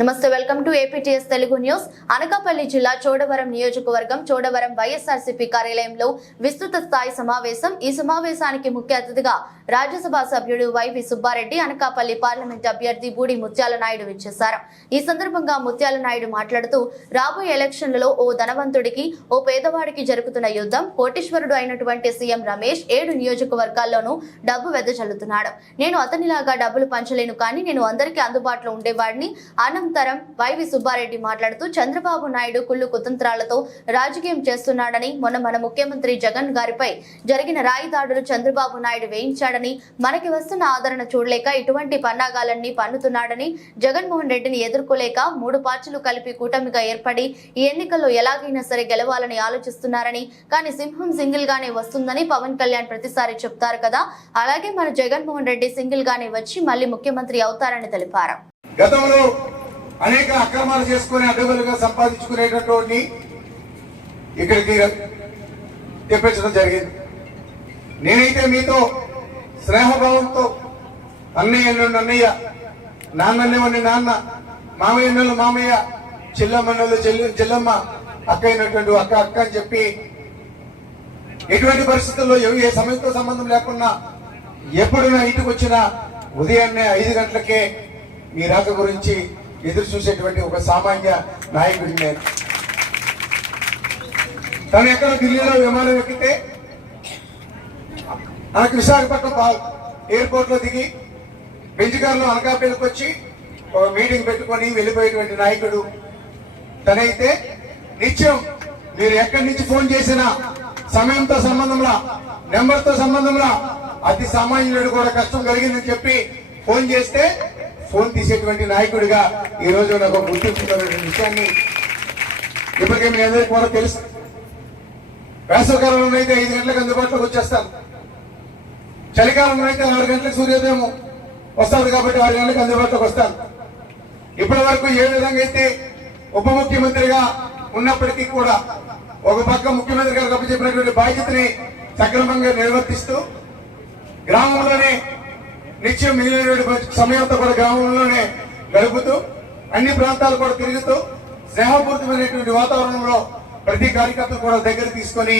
నమస్తే, welcome to APTS Telugu news. Anakapalli జిల్లా చోడవరం నియోజకవర్గం చోడవరం వైఎస్ఆర్సీపీ కార్యాలయంలో విస్తృత స్థాయి సమావేశం. ఈ సమావేశానికి ముఖ్య అతిథిగా రాజ్యసభ సభ్యుడు వైవి సుబ్బారెడ్డి, అనకాపల్లి పార్లమెంట్ అభ్యర్థి బూడి ముత్యాల నాయుడు విచ్చేశారు. ఈ సందర్భంగా ముత్యాల నాయుడు మాట్లాడుతూ, రాబోయే ఎలక్షన్లలో ఓ ధనవంతుడికి ఓ పేదవాడికి జరుగుతున్న యుద్ధం. కోటీశ్వరుడు అయినటువంటి సీఎం రమేష్ 7 నియోజకవర్గాల్లోనూ డబ్బు వెదజల్లుతున్నాడు. నేను అతనిలాగా డబ్బులు పంచలేను, కానీ నేను అందరికీ అందుబాటులో ఉండేవాడిని. అనంతరం వైవి సుబ్బారెడ్డి మాట్లాడుతూ, చంద్రబాబు నాయుడు కుళ్ళు కుతంత్రాలతో రాజకీయం చేస్తున్నాడని, మొన్న మన ముఖ్యమంత్రి జగన్ గారిపై జరిగిన రాయి దాడులు చంద్రబాబు నాయుడు వేయించాడని, మనకి వస్తున్న ఆదరణ చూడలేక ఇటువంటి పన్నాగాలన్నీ పన్నుతున్నాడని, జగన్మోహన్ రెడ్డిని ఎదుర్కోలేక 3 పార్టీలు కలిపి కూటమిగా ఏర్పడి ఈ ఎన్నికల్లో ఎలాగైనా సరే గెలవాలని ఆలోచిస్తున్నారని, కానీ సింహం సింగిల్ గానే వస్తుందని పవన్ కళ్యాణ్ ప్రతిసారి చెప్తారు కదా, అలాగే మన జగన్మోహన్ రెడ్డి సింగిల్ గానే వచ్చి మళ్ళీ ముఖ్యమంత్రి అవుతారని తెలిపారు. గతంలో అనేక అక్రమాలు చేసుకుని అడ్డగోలుగా సంపాదించుకునేటటువంటి ఇక్కడికి తెప్పించడం జరిగింది. నేనైతే మీతో స్నేహభావంతో అన్నయ్య నాన్నన్నెవని నాన్న, మామయ్యన్నలు మామయ్య, చెల్లమ్మన్నలు చెల్లమ్మ, అక్క అయినటువంటి అక్క అని చెప్పి ఎటువంటి పరిస్థితుల్లో ఏ సమయంతో సంబంధం లేకుండా ఎప్పుడు నా ఇంటికి వచ్చినా ఉదయాన్నే 5 గంటలకే మీ రాక గురించి ఎదురు చూసేటువంటి ఒక సామాన్య నాయకుడిని నేను. తను ఎక్కడ ఢిల్లీలో విమానం ఎక్కితే నాకు విశాఖపట్నం ఎయిర్పోర్ట్ లో దిగి బెంచ్ కారులో అనకాపల్లికి వచ్చి ఒక మీటింగ్ పెట్టుకొని వెళ్ళిపోయేటువంటి నాయకుడు తనైతే నిత్యం మీరు ఎక్కడి నుంచి ఫోన్ చేసినా సమయంతో సంబంధంలా, నెంబర్తో సంబంధంలా, అతి సామాన్యుడు కూడా కష్టం కలిగిందని చెప్పి ఫోన్ చేస్తే ఫోన్ తీసేటువంటి నాయకుడిగా ఈ రోజు నాకు గుర్తించుకున్న విషయాన్ని ఇప్పటికే మీ అందరికీ కూడా తెలుసు. వేసవకాలంలో అయితే 5 గంటలకు అందుబాటులోకి వచ్చేస్తాను. చలికాలంలో అయితే 6 గంటలకు సూర్యోదయం వస్తుంది కాబట్టి 6 గంటలకు అందుబాటులోకి వస్తాను. ఇప్పటి వరకు ఏ విధంగా అయితే ఉప ముఖ్యమంత్రిగా ఉన్నప్పటికీ కూడా ఒక పక్క ముఖ్యమంత్రి గారికి అప్పచెప్పినటువంటి బాధ్యతని సక్రమంగా నిర్వర్తిస్తూ గ్రామంలోనే నిత్యం మిగిలిన సమయంతో కూడా గ్రామంలోనే గడుపుతూ అన్ని ప్రాంతాలు కూడా తిరుగుతూ స్నేహపూరితమైనటువంటి వాతావరణంలో ప్రతి కార్యకర్తలు కూడా దగ్గర తీసుకొని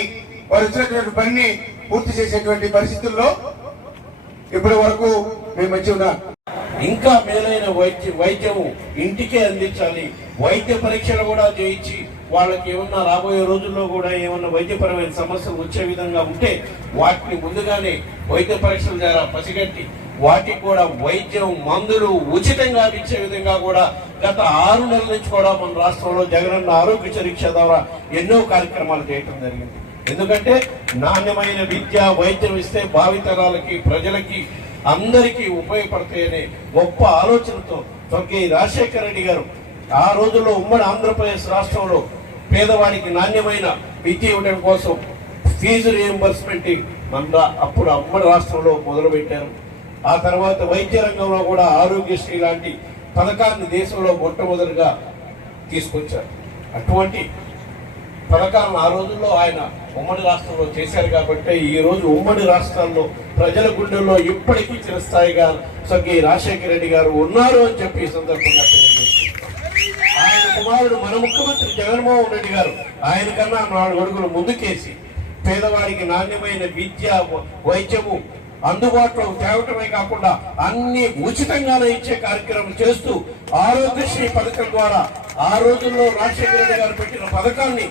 వారు వచ్చినటువంటి పనిని పూర్తి చేసేటువంటి పరిస్థితుల్లో ఇప్పటి వరకు మేము వచ్చి ఉన్నాం. ఇంకా మేలైన వైద్యము ఇంటికే అందించాలి. వైద్య పరీక్షలు కూడా చేయించి వాళ్ళకి ఏమన్నా రాబోయే రోజుల్లో కూడా ఏమన్నా వైద్యపరమైన సమస్యలు వచ్చే విధంగా ఉంటే వాటిని ముందుగానే వైద్య పరీక్షల ద్వారా పసిగట్టి వాటికి కూడా వైద్యం, మందులు ఉచితంగా ఇచ్చే విధంగా కూడా గత 6 నెలల నుంచి కూడా మన రాష్ట్రంలో జగనన్న ఆరోగ్య పరీక్ష ద్వారా ఎన్నో కార్యక్రమాలు చేయటం జరిగింది. ఎందుకంటే నాణ్యమైన విద్య, వైద్యం ఇస్తే భావితరాలకి, ప్రజలకి, అందరికీ ఉపయోగపడతాయనే గొప్ప ఆలోచనతో స్వర్గీయ రాజశేఖర రెడ్డి గారు ఆ రోజుల్లో ఉమ్మడి ఆంధ్రప్రదేశ్ రాష్ట్రంలో పేదవాడికి నాణ్యమైన విద్య ఇవ్వడం కోసం ఫీజు రియంబర్స్మెంట్ అప్పుడు ఉమ్మడి రాష్ట్రంలో మొదలుపెట్టారు. ఆ తర్వాత వైద్య రంగంలో కూడా ఆరోగ్యశ్రీ లాంటి పథకాన్ని దేశంలో మొట్టమొదటిగా తీసుకొచ్చారు. అటువంటి పథకాలను ఆ రోజుల్లో ఆయన ఉమ్మడి రాష్ట్రంలో చేశారు కాబట్టి ఈ రోజు ఉమ్మడి రాష్ట్రాల్లో ప్రజల గుండెల్లో ఇప్పటికీ చిరస్థాయిగా స్వర్గీయ రాజశేఖర రెడ్డి గారు ఉన్నారు అని చెప్పి ఈ సందర్భంగా తెలియజేస్తున్నారు. ఆయన కుమారుడు మన ముఖ్యమంత్రి జగన్మోహన్ రెడ్డి గారు ఆయన కన్నా 4 అడుగులు ముందుకేసి పేదవాడికి నాణ్యమైన విద్య, వైద్యము అందుబాటులో తేవటమే కాకుండా అన్ని ఉచితంగానే ఇచ్చే కార్యక్రమం చేస్తూ ఆరోగ్యశ్రీ పథకం ద్వారా ఆ రోజుల్లో రాజశేఖర రెడ్డి గారు పెట్టిన పథకాన్ని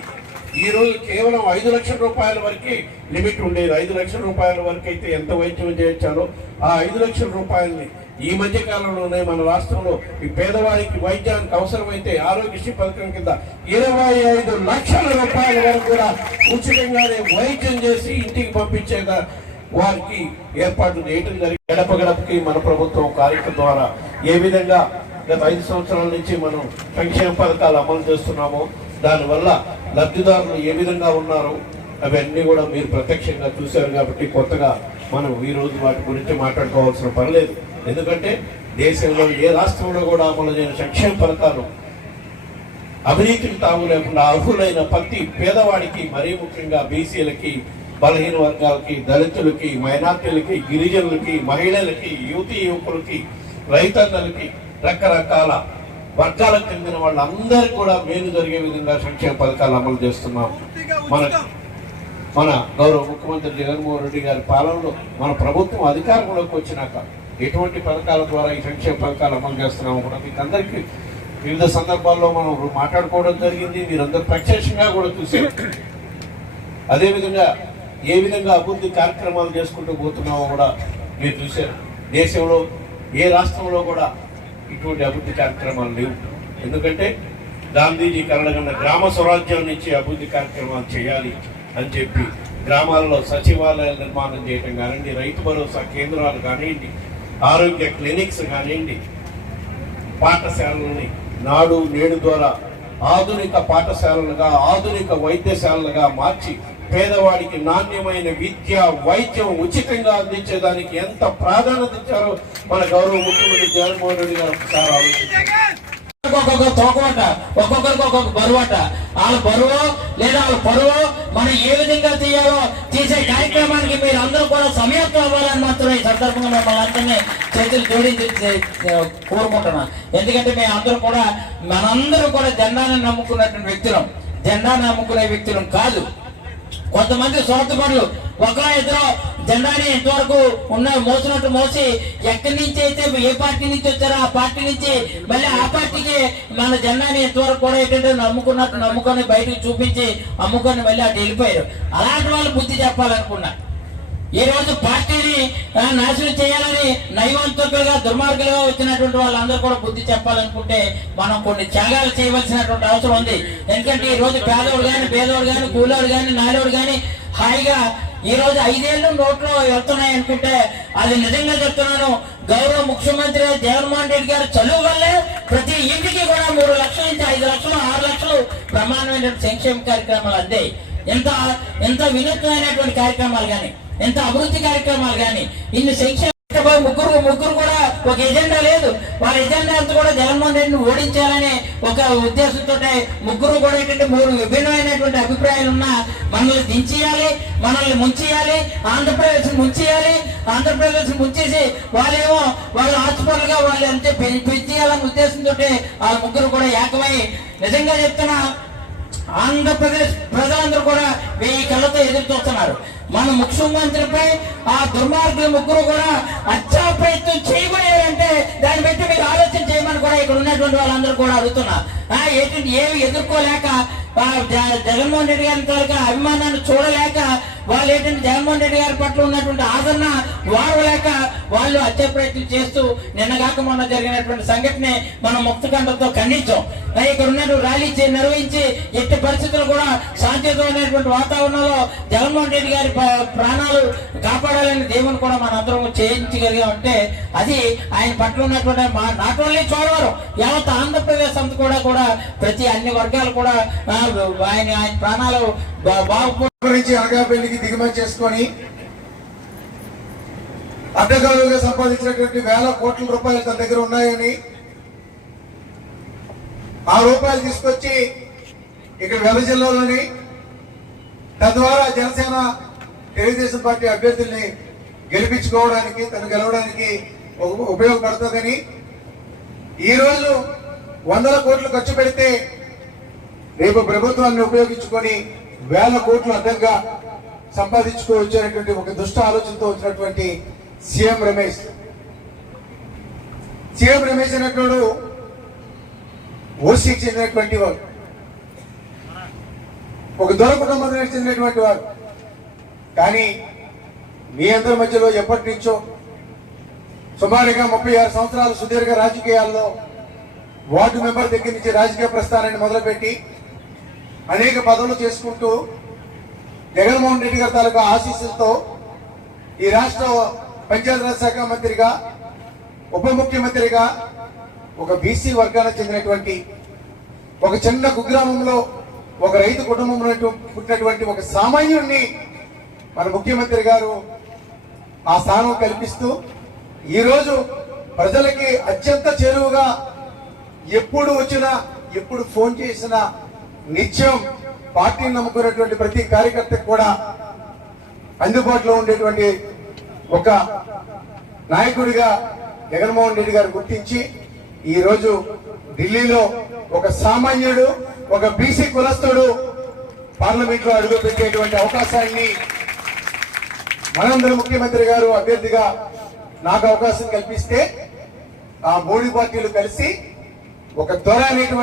ఈ రోజు కేవలం 5 లక్షల రూపాయల వరకు లిమిట్ ఉండేది. 5 లక్షల రూపాయల వరకు అయితే ఎంత వైద్యం చేయించాలో ఆ 5 లక్షల రూపాయలని ఈ మధ్య కాలంలోనే మన రాష్ట్రంలో ఈ పేదవాడికి వైద్యానికి అవసరమైతే ఆరోగ్యశ్రీ పథకం కింద 25 లక్షల రూపాయల వరకు కూడా ఉచితంగానే వైద్యం చేసి ఇంటికి పంపించేగా వారికి ఏర్పాట్లు చేయడం జరిగింది. గడప గడపకి మన ప్రభుత్వం కార్యక్రమం ద్వారా ఏ విధంగా గత 5 సంవత్సరాల నుంచి మనం సంక్షేమ పథకాలు అమలు చేస్తున్నామో దానివల్ల లబ్ధిదారులు ఏ విధంగా ఉన్నారో అవన్నీ కూడా మీరు ప్రత్యక్షంగా చూశారు. కాబట్టి కొత్తగా మనం ఈ రోజు వాటి గురించి మాట్లాడుకోవాల్సిన పని లేదు. ఎందుకంటే దేశంలో ఏ రాష్ట్రంలో కూడా అమలు చేయని సంక్షేమ పథకాలు అవినీతికి తాము లేకుండా అర్హులైన ప్రతి పేదవాడికి, మరీ ముఖ్యంగా బీసీలకి, బలహీన వర్గాలకి, దళితులకి, మైనార్టీలకి, గిరిజనులకి, మహిళలకి, యువతీ యువకులకి, రైతన్నలకి రకరకాల వర్గాలకు చెందిన వాళ్ళందరికీ కూడా మేలు జరిగే విధంగా సంక్షేమ పథకాలు అమలు చేస్తున్నాం. మన గౌరవ ముఖ్యమంత్రి జగన్మోహన్ రెడ్డి గారి పాలనలో మన ప్రభుత్వం అధికారంలోకి వచ్చినాక ఎటువంటి పథకాల ద్వారా ఈ సంక్షేమ పథకాలు అమలు చేస్తున్నామో కూడా మీకు అందరికీ వివిధ సందర్భాల్లో మనం మాట్లాడుకోవడం జరిగింది. మీరందరూ ప్రత్యక్షంగా కూడా చూసారు. అదేవిధంగా ఏ విధంగా అభివృద్ధి కార్యక్రమాలు చేసుకుంటూ పోతున్నామో కూడా మీరు చూశారు. దేశంలో ఏ రాష్ట్రంలో కూడా ఇటువంటి అభివృద్ధి కార్యక్రమాలు లేవు. ఎందుకంటే గాంధీజీ కలగన్న గ్రామ స్వరాజ్యం నుంచి అభివృద్ధి కార్యక్రమాలు చేయాలి అని చెప్పి గ్రామాల్లో సచివాలయాల నిర్మాణం చేయడం కానివ్వండి, రైతు భరోసా కేంద్రాలు కానివ్వండి, ఆరోగ్య క్లినిక్స్ కానివ్వండి, పాఠశాలలని నాడు నేడు ద్వారా ఆధునిక పాఠశాలలుగా ఆధునిక వైద్యశాలలుగా మార్చి పేదవాడికి నాణ్యమైన విద్య వైద్యం ఉచితంగా అందించేదానికి ఎంత ప్రాధాన్యత ఇచ్చారో మన గౌరవ ముఖ్యమంత్రి జగన్మోహన్ రెడ్డి గారు ఒకసారి ఆలోచించారు. ఒక్కొక్క తోకమట, ఒక్కొక్కరికి ఒక్కొక్క బరువట. వాళ్ళ బరువు లేదా వాళ్ళ పరువు మనం ఏ విధంగా తీయాలో తీసే కార్యక్రమానికి మీరు అందరూ కూడా సమయత్వం అవ్వాలని మాత్రం ఈ సందర్భంగా మిమ్మల్ని అందరినీ చేతులు జోడించి కోరుకుంటున్నా. ఎందుకంటే మేము అందరూ కూడా మనందరూ కూడా జెండాను నమ్ముకున్నటువంటి వ్యక్తులం, జెండాను నమ్ముకునే వ్యక్తులం కాదు. కొంతమంది స్వార్థపరులు ఒకరో ఇద్దరు జెండాని ఎంతవరకు మోసినట్టు మోసి ఎక్కడి నుంచి అయితే ఏ పార్టీ నుంచి వచ్చారో ఆ పార్టీ నుంచి మళ్ళీ ఆ పార్టీకి మన జెండాని ఎంతవరకు కూడా ఏంటంటే నమ్ముకున్నట్టు నమ్ముకొని బయటకు చూపించి అమ్ముకొని మళ్ళీ అటు వెళ్ళిపోయారు. అలాంటి వాళ్ళు బుద్ధి చెప్పాలనుకున్నా. ఈ రోజు పార్టీని నాశనం చేయాలని నైవంతులుగా దుర్మార్గులుగా వచ్చినటువంటి వాళ్ళందరూ కూడా బుద్ధి చెప్పాలనుకుంటే మనం కొన్ని త్యాగాలు చేయవలసినటువంటి అవసరం ఉంది. ఎందుకంటే ఈ రోజు పేదోడు కానీ పేదోడు కానీ కూలోడు కానీ నాలోడు కానీ హాయిగా ఈ రోజు 5 ఏళ్ళు నోట్లో వెళ్తున్నాయి అనుకుంటే అది నిజంగా చెప్తున్నాను. గౌరవ ముఖ్యమంత్రి జగన్మోహన్ రెడ్డి గారు చదువు వల్లే ప్రతి ఇంటికి కూడా 3 లక్షల నుంచి 5 లక్షలు 6 లక్షలు బ్రహ్మాండమైన సంక్షేమ కార్యక్రమాలు అందాయి. ఎంత వినూత్నమైనటువంటి కార్యక్రమాలు కానీ, ఎంత అభివృద్ధి కార్యక్రమాలు కానీ, ఇన్ని సంక్షేమ ముగ్గురు కూడా ఒక ఎజెండా లేదు. వాళ్ళ ఎజెండా అంతా కూడా జగన్మోహన్ రెడ్డిని ఓడించాలనే ఒక ఉద్దేశంతో ముగ్గురు కూడా ఏంటంటే 3 విభిన్నమైనటువంటి అభిప్రాయాలు ఉన్నా మనల్ని దించేయాలి, మనల్ని ముంచేయాలి, ఆంధ్రప్రదేశ్ ముంచేయాలి, ఆంధ్రప్రదేశ్ ముంచేసి వాళ్ళేమో వాళ్ళు ఆస్పర్లుగా వాళ్ళు అంతే పెంచేయాలనే ఉద్దేశంతో ఆ ముగ్గురు కూడా ఏకమై నిజంగా చెప్తున్నా ఆంధ్రప్రదేశ్ ప్రజలందరూ కూడా 1000 కళ్ళతో ఎదురు చూస్తున్నారు. మన ముఖ్యమంత్రిపై ఆ దుర్మార్గులు ముగ్గురు కూడా హత్యా ప్రయత్నం చేయబడారంటే దాన్ని బట్టి మీరు ఆలోచన చేయమని కూడా ఇక్కడ ఉన్నటువంటి వాళ్ళందరూ కూడా అడుగుతున్నారు. ఏమి ఎదుర్కోలేక జగన్మోహన్ రెడ్డి గారి తాలూకా అభిమానాన్ని చూడలేక వాళ్ళు ఏంటంటే జగన్మోహన్ రెడ్డి గారి పట్ల ఉన్నటువంటి ఆదరణ వాడలేక వాళ్ళు హత్య ప్రయత్నం చేస్తూ నిన్నగాక మొన్న జరిగినటువంటి సంఘటన మనం ముక్తకంఠంతో ఖండించాం. ఇక్కడ ఉన్నటువంటి ర్యాలీ నిర్వహించి ఎట్టి పరిస్థితులు కూడా శాంతియుతమైనటువంటి వాతావరణంలో జగన్మోహన్ రెడ్డి గారి ప్రాణాలు కాపాడాలని దేవుని కూడా మనందరం చేయించగలిగామంటే అది ఆయన పట్ల ఉన్నటువంటి నాట్ ఓన్లీ చోడవరం యావత్ ఆంధ్రప్రదేశ్ అంతా కూడా ప్రతి అన్ని వర్గాలు కూడా ఆయన ప్రాణాలు గురించి అనకాపల్లికి దిగుమతి చేసుకొని అడ్డగోలుగా సంపాదించినటువంటి 1000 కోట్ల రూపాయలు తన దగ్గర ఉన్నాయని ఆ రూపాయలు తీసుకొచ్చి ఇక్కడ వెల్ల జిల్లాలోని తద్వారా జనసేన తెలుగుదేశం పార్టీ అభ్యర్థుల్ని గెలిపించుకోవడానికి తను గెలవడానికి ఉపయోగపడుతుందని ఈరోజు 100 కోట్లు ఖర్చు పెడితే రేపు ప్రభుత్వాన్ని ఉపయోగించుకొని 1000 కోట్లు అడ్డంగా సంపాదించుకోవచ్చనేటువంటి ఒక దుష్ట ఆలోచనతో వచ్చినటువంటి సీఎం రమేష్ అనేటువంటి ఓసీకి చెందినటువంటి వారు, ఒక దొర కుటుంబానికి చెందినటువంటి వారు. కానీ మీ అందరి మధ్యలో ఎప్పటి నుంచో సుమారుగా 36 సంవత్సరాల సుదీర్ఘ రాజకీయాల్లో వార్డు మెంబర్ దగ్గర నుంచి రాజకీయ ప్రస్థానాన్ని మొదలుపెట్టి అనేక పదవులు చేసుకుంటూ జగన్మోహన్ రెడ్డి గారి తాలూకా ఆశీస్సులతో ఈ రాష్ట్ర పంచాయతీరాజ్ శాఖ మంత్రిగా, ఉప ముఖ్యమంత్రిగా ఒక బీసీ వర్గానికి చెందినటువంటి ఒక చిన్న కుగ్రామంలో ఒక రైతు కుటుంబంలో పుట్టినటువంటి ఒక సామాన్యుడిని మన ముఖ్యమంత్రి గారు ఆ స్థానం కల్పిస్తూ ఈరోజు ప్రజలకి అత్యంత చేరువుగా ఎప్పుడు వచ్చినా ఎప్పుడు ఫోన్ చేసినా నిత్యం పార్టీని నమ్ముకున్నటువంటి ప్రతి కార్యకర్తకు కూడా అందుబాటులో ఉండేటువంటి ఒక నాయకుడిగా జగన్మోహన్ రెడ్డి గారు గుర్తించి ఈ రోజు ఢిల్లీలో ఒక సామాన్యుడు, ఒక బీసీ కులస్తుడు పార్లమెంట్ లో అడుగు పెట్టేటువంటి అవకాశాన్ని మనందరూ ముఖ్యమంత్రి గారు అభ్యర్థిగా నాకు అవకాశం కల్పిస్తే ఆ మూడు పార్టీలు కలిసి ఒక త్వర అనేటువంటి